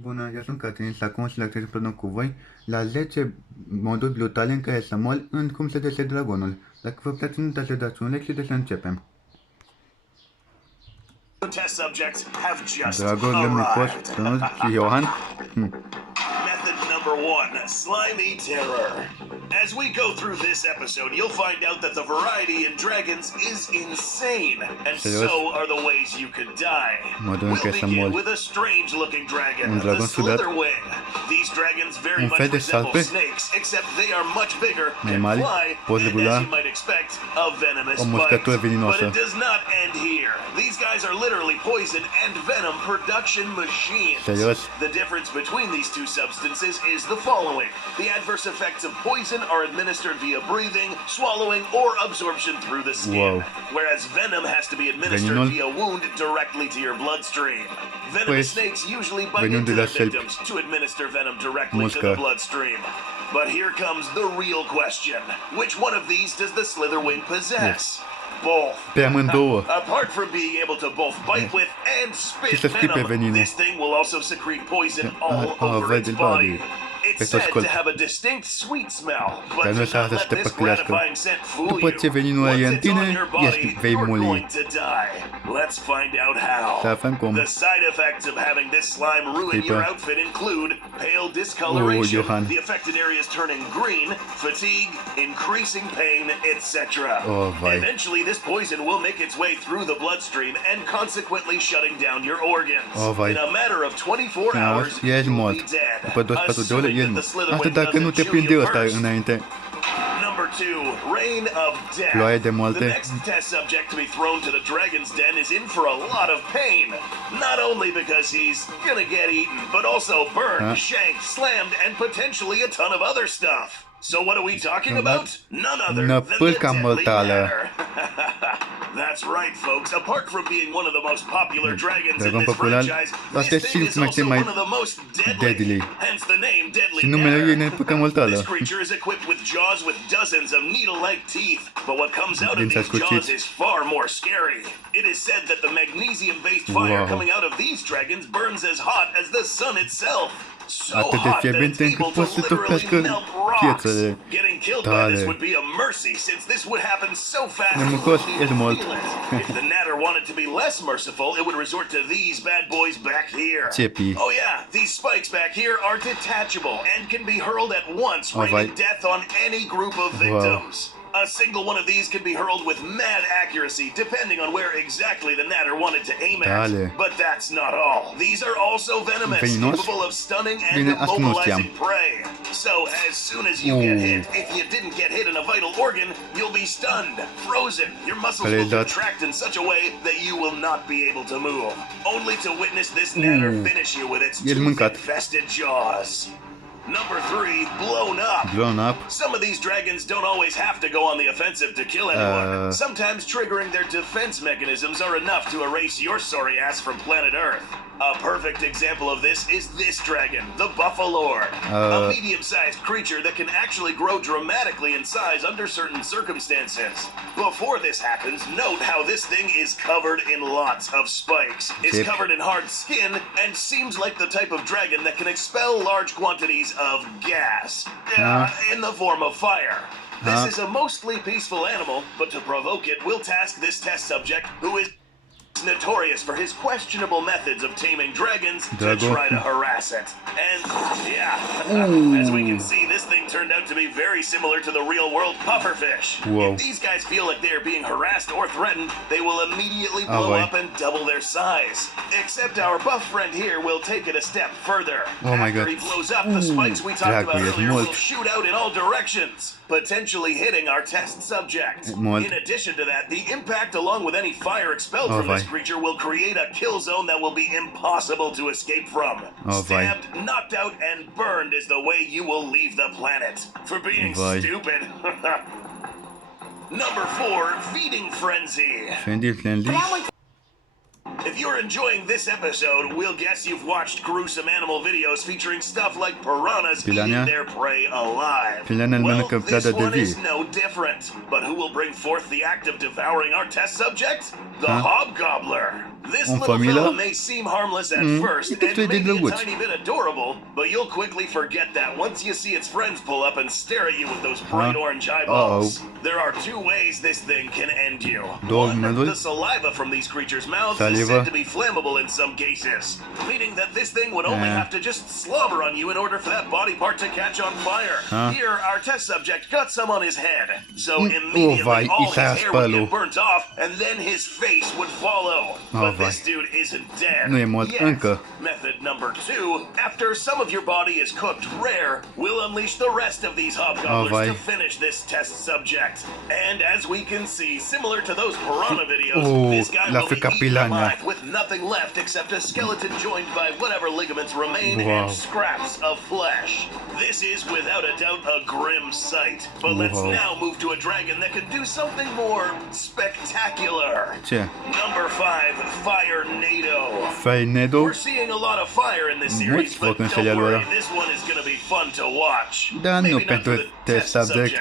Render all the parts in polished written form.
Bună, eu sunt Cătălin și acum o să lecturez împreună cu voi la 10 moduri brutale în care să mori în cum se dese dragonul. Dacă vă place, nu uitați să dați un like și de să începem. Dragonul lemnicos, Ronald și Iohan. Method number 1, slimy terror. As we go through this episode, you'll find out that the variety in dragons is insane, and so are the ways you could die. We'll begin with a strange-looking dragon, the Slitherwing. These dragons very much resemble snakes, except they are much bigger, can fly, and as you might expect, a venomous bite. But it does not end here. These guys are literally poison and venom production machines. The difference between these two substances is the following. The adverse effects of poison are administered via breathing, swallowing, or absorption through the skin, whereas venom has to be administered via wound directly to your bloodstream. Venomous snakes usually bite into their victims to administer venom directly to the bloodstream. But here comes the real question. Which one of these does the Slitherwing possess? Both. Apart from being able to both bite with and spit venom, this thing will also secrete poison all over its body. It's said to have a distinct sweet smell, but do not let this gratifying scent fool you. Once it's on your body, you're going to die. Let's find out how. The side effects of having this slime ruin your outfit include pale discoloration, the affected areas turning green, fatigue, increasing pain, etc. Eventually, this poison will make its way through the bloodstream and consequently shutting down your organs. In a matter of 24 hours, you'll be dead. Asta dacă nu te prinde ăsta înainte. Number 2, Reign of Death. The next test subject to be thrown to the dragon's den is in for a lot of pain. Not only because he's gonna get eaten, but also burned, shanked, slammed, and potentially a ton of other stuff. So what are we talking about? None other than the Deadly Matter. That's right, folks. Apart from being one of the most popular dragons in this franchise, this thing is also one of the most deadly. Hence the name Deadly Matter. This creature is equipped with jaws with dozens of needle-like teeth, but what comes out of these jaws is far more scary. It is said that the magnesium-based fire coming out of these dragons burns as hot as the sun itself. So hot that it's able to literally melt rocks. Getting killed by this would be a mercy, since this would happen so fast you wouldn't even feel it. If the Natter wanted to be less merciful, it would resort to these bad boys back here. Oh yeah, these spikes back here are detachable and can be hurled at once, raining death on any group of victims. A single one of these can be hurled with mad accuracy, depending on where exactly the Natter wanted to aim at. But that's not all. These are also venomous, capable of stunning and immobilizing prey. So, as soon as you get hit, if you didn't get hit in a vital organ, you'll be stunned, frozen. Your muscles will contract in such a way that you will not be able to move. Only to witness this Natter finish you with its tooth-infested jaws. Number 3, Blown Up. Some of these dragons don't always have to go on the offensive to kill anyone. Sometimes triggering their defense mechanisms are enough to erase your sorry ass from planet Earth. A perfect example of this is this dragon, the Buffalord. A medium-sized creature that can actually grow dramatically in size under certain circumstances. Before this happens, note how this thing is covered in lots of spikes, is covered in hard skin, and seems like the type of dragon that can expel large quantities of gas, in the form of fire. This is a mostly peaceful animal, but to provoke it, we'll task this test subject, who is notorious for his questionable methods of taming dragons, to try to harass it. And yeah, as we can see, this thing turned out to be very similar to the real-world pufferfish. If these guys feel like they're being harassed or threatened, they will immediately blow up and double their size. Except our buff friend here will take it a step further. After he blows up, the spikes we talked about earlier will shoot out in all directions, potentially hitting our test subject. In addition to that, the impact along with any fire expelled from this creature will create a kill zone that will be impossible to escape from. Stabbed, knocked out, and burned is the way you will leave the planet. For being stupid. Number 4, Feeding Frenzy. If you're enjoying this episode, we'll guess you've watched gruesome animal videos featuring stuff like piranhas eating their prey alive. Well, this one is no different. But who will bring forth the act of devouring our test subject? The Hobgobbler. This în little familie. fella may seem harmless at first Uite, and tu e de maybe a drăguț. tiny bit adorable, but you'll quickly forget that once you see its friends pull up and stare at you with those bright orange eyeballs. There are two ways this thing can end you. One, the saliva from these creatures' mouths is said to be flammable in some cases, meaning that this thing would only have to just slobber on you in order for that body part to catch on fire. Here, our test subject got some on his head, so immediately all his hair would get burnt off, and then his face would follow. But this dude isn't dead yet. Method number 2, after some of your body is cooked rare, we'll unleash the rest of these hobgoblins to finish this test subject. And as we can see, similar to those piranha videos, this guy will be eaten alive with nothing left except a skeleton joined by whatever ligaments remain and scraps of flesh. This is without a doubt a grim sight, but let's now move to a dragon that can do something more spectacular. Number 5, Fire-nado. Fire-nado? We're seeing a lot of fire in this series, but don't worry, this one is going to be fun to watch. Maybe not for the test subject.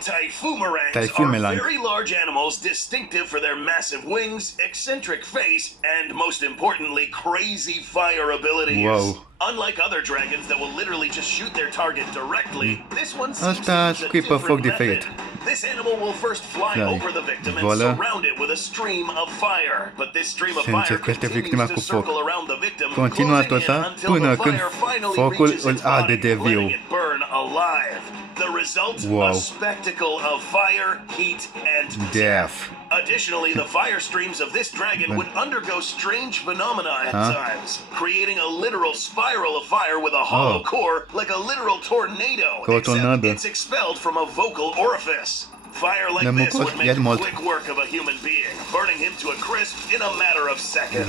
Typhomerangs are very large animals distinctive for their massive wings, eccentric face, and most importantly, crazy fire abilities. Unlike other dragons that will literally just shoot their target directly, this one seems to use a different method. This animal will first fly over the victim and surround it with a stream of fire. But this stream of fire continues to circle around the victim, closing in until the fire finally reaches its body, letting it burn alive. The result, a spectacle of fire, heat, and death. Additionally, the fire streams of this dragon would undergo strange phenomena at times, creating a literal spiral of fire with a hollow core, like a literal tornado, except it's expelled from a vocal orifice. Fire like this would make quick work of a human being, burning him to a crisp in a matter of seconds.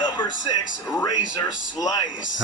Number 6, Razor Slice.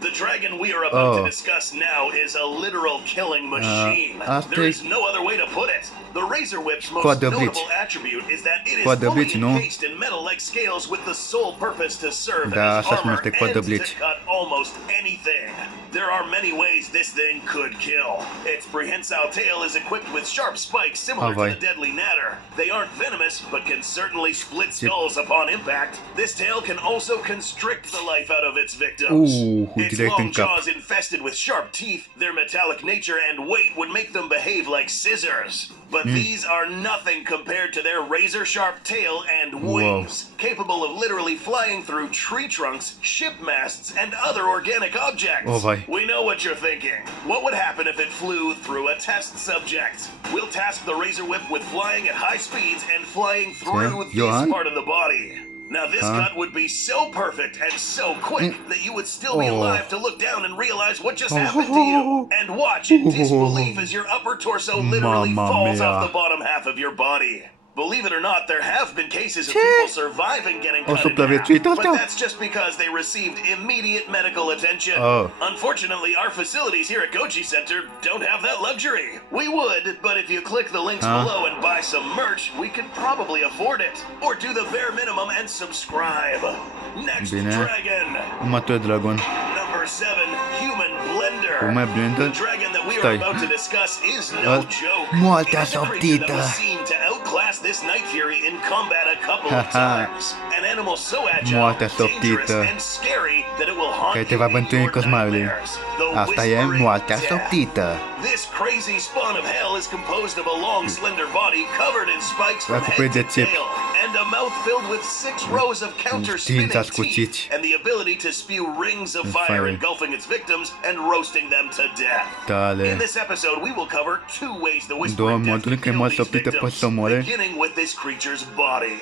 The dragon we are about to discuss now is a literal killing machine. There is no other way to put it. The Razor Whip's most notable attribute is that it is fully encased in metal-like scales with the sole purpose to serve as armor and to cut almost anything. There are many ways this thing could kill. Its prehensile tail is equipped with sharp spikes similar to the deadly Natter. They aren't venomous, but can certainly split skulls upon impact. This tail can also constrict the life out of its victims. Its long jaws infested with sharp teeth, their metallic nature and weight would make them behave like scissors. But these are nothing compared to their razor-sharp tail and wings, capable of literally flying through tree trunks, ship masts, and other organic objects. We know what you're thinking. What would happen if it flew through a test subject? We'll task the Razor Whip with flying at high speeds and flying through this part of the body. Now this cut would be so perfect and so quick that you would still be alive to look down and realize what just happened to you, and watch in disbelief as your upper torso literally falls off the bottom half of your body. Believe it or not, there have been cases of people surviving getting cut in half, but that's just because they received immediate medical attention. Unfortunately, our facilities here at Gochi Center don't have that luxury. We would, but if you click the links below and buy some merch, we could probably afford it. Or do the bare minimum and subscribe. Next dragon. Number 7, Human Blender. The dragon that we are about to discuss is no joke. It's a creature that was seen to outclass this Night Fury in combat a couple of times. An animal so agile, dangerous, and scary that it will haunt you in your nightmares. The Whispering Death. This crazy spawn of hell is composed of a long, slender body covered in spikes from head to tail, and a mouth filled with 6 rows of counter-spinning teeth, and the ability to spew rings of fire engulfing its victims and roasting them to death. In this episode, we will cover 2 ways the Whispering Death can kill these victims, beginning with this creature's body.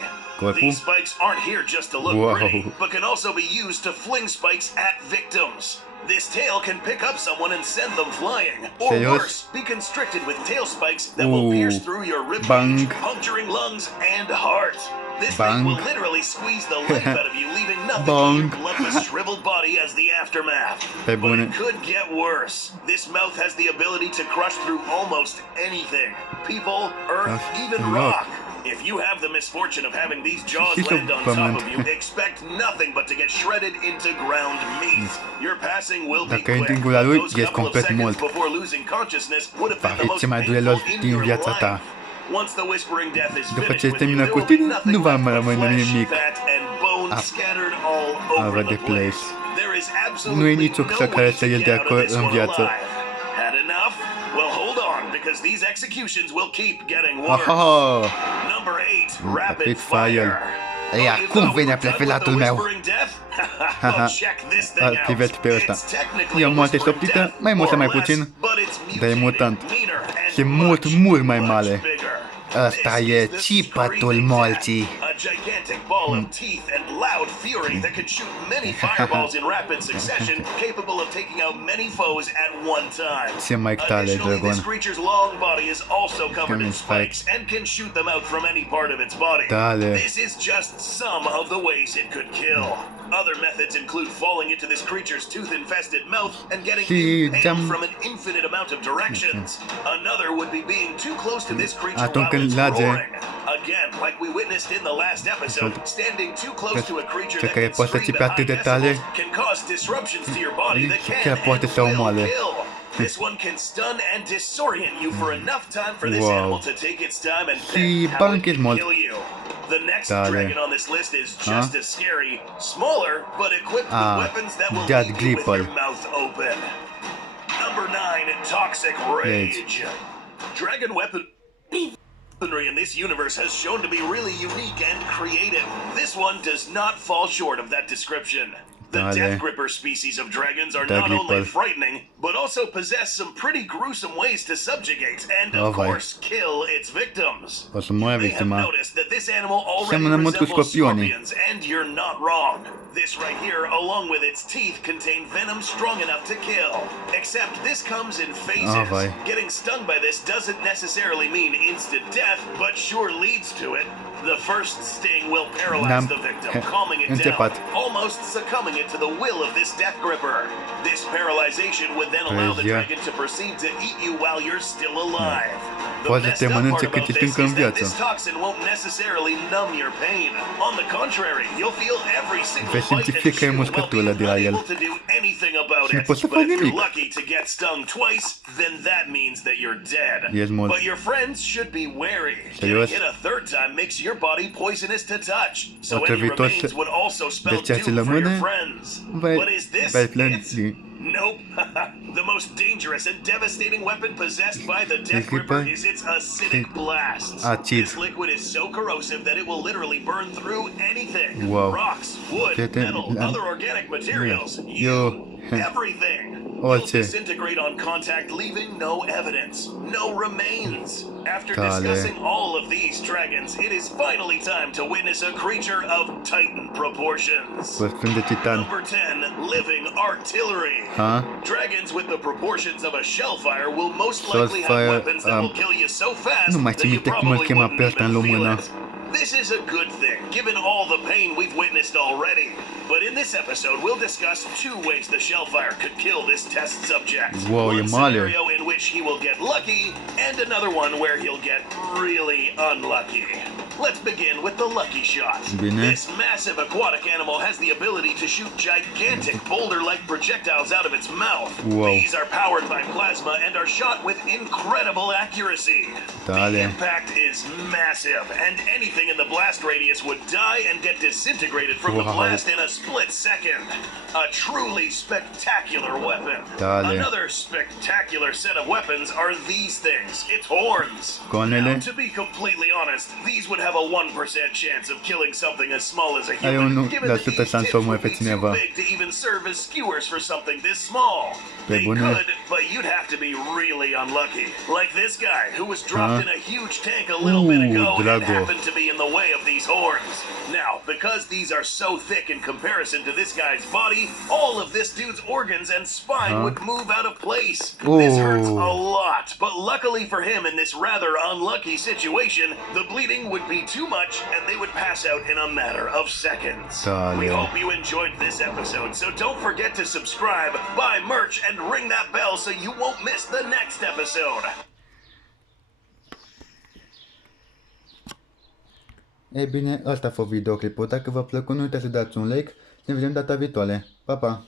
These spikes aren't here just to look pretty, but can also be used to fling spikes at victims. This tail can pick up someone and send them flying, or worse, be constricted with tail spikes that will pierce through your ribcage, puncturing lungs and heart. This thing will literally squeeze the life out of you, leaving nothing but your bloodless, shriveled body as the aftermath. But it could get worse. This mouth has the ability to crush through almost anything. People, earth, even rock. If you have the misfortune of having these jaws land on top of you, expect nothing but to get shredded into ground meat. Your passing will be quick. Those couple of seconds before losing consciousness would have been the most painful in your life. Once the Whispering Death is După finished ce with you, termină there cu will be tine, nothing nu va left mai but rămâne flesh, nimic. fat, and bones scattered all over Over the the place. place. There is Nu e absolutely nicio no care way să to iei get de out of acolo this în one viață. alive. Had enough? Well, hold on, because these executions will keep getting worse. Aha! Number 8, Rapid Rapid Fire. Fire. Ei, acum vine plefelatul meu. Activez pe ăsta. E o moarte șoptită, mai mult sau mai puțin, dar e mutant. Și mult mai mare. Ăsta e cipătul morții. A gigantic ball of teeth and loud fury that can shoot many fireballs in rapid succession, capable of taking out many foes at one time. Ce mai tare, Additionally, dragon. this creature's long body is also covered in spikes and can shoot them out from any part of its body. Tare. This is just some of the ways it could kill. Other methods include falling into this creature's tooth-infested mouth and getting impaled from an infinite amount of directions. Another would be being too close to this creature while it's roaring. Again, like we witnessed in the last episode, standing too close to a creature that can scream at high decibels can cause disruptions to your body that can and will kill. This one can stun and disorient you for enough time for this animal to take its time and think how it can kill you. The next dragon on this list is just as scary, smaller, but equipped with weapons that will leave you with your mouth open. Number 9, Toxic Rage. Dragon weaponry in this universe has shown to be really unique and creative. This one does not fall short of that description. The Death Gripper species of dragons are not only frightening, but also possess some pretty gruesome ways to subjugate and, of course, kill its victims. You may have noticed that this animal already resembles scorpions, and you're not wrong. This right here, along with its teeth, contain venom strong enough to kill. Except this comes in phases. Getting stung by this doesn't necessarily mean instant death, but sure leads to it. The first sting will paralyze the victim, calming it down, almost succumbing it to the will of this death gripper. This paralyzation would then allow the dragon to proceed to eat you while you're still alive. The messed up part about this is that this toxin won't necessarily numb your pain. On the contrary, you'll feel every single bite and chew while being unable to do anything about it. But if you're lucky to get stung twice, then that means that you're dead. But your friends should be wary. Getting hit a third time makes your body poisonous to touch, so any remains would also spell doom for your friends. But is this it? Nope. The most dangerous and devastating weapon possessed by the Death Gripper is its acidic blasts. This liquid is so corrosive that it will literally burn through anything. Rocks, wood, metal, other organic materials, everything. Will disintegrate on contact, leaving no evidence, no remains. After discussing all of these dragons, it is finally time to witness a creature of titan proportions. Number 10, Living Artillery. Dragons with the proportions of a shellfire will most likely have weapons that will kill you so fast that you probably wouldn't even feel it. This is a good thing, given all the pain we've witnessed already. But in this episode, we'll discuss 2 ways the shellfire could kill this test subject. One scenario in which he will get lucky, and another one where he'll get really unlucky. Let's begin with the lucky shot. This massive aquatic animal has the ability to shoot gigantic boulder-like projectiles out of its mouth. These are powered by plasma and are shot with incredible accuracy. The impact is massive, and anything in the blast radius would die and get disintegrated from the blast in a split second. A truly spectacular weapon. Another spectacular set of weapons are these things. It's horns. Now, to be completely honest, these would have a 1% chance of killing something as small as a human, given that these tips would be too big to even serve as skewers for something this small. They could, but you'd have to be really unlucky. Like this guy, who was dropped in a huge tank a little bit ago and happened to be in the way of these horns. Now, because these are so thick in comparison to this guy's body, all of this dude's organs and spine would move out of place. This hurts a lot, but luckily for him in this rather unlucky situation, the bleeding would be too much and they would pass out in a matter of seconds. We hope you enjoyed this episode, so don't forget to subscribe, buy merch, and ring that bell so you won't miss the next episode. Ei bine, ăsta a fost videoclipul. Dacă v-a plăcut, nu uitați să dați un like. Ne vedem data viitoare. Pa, pa!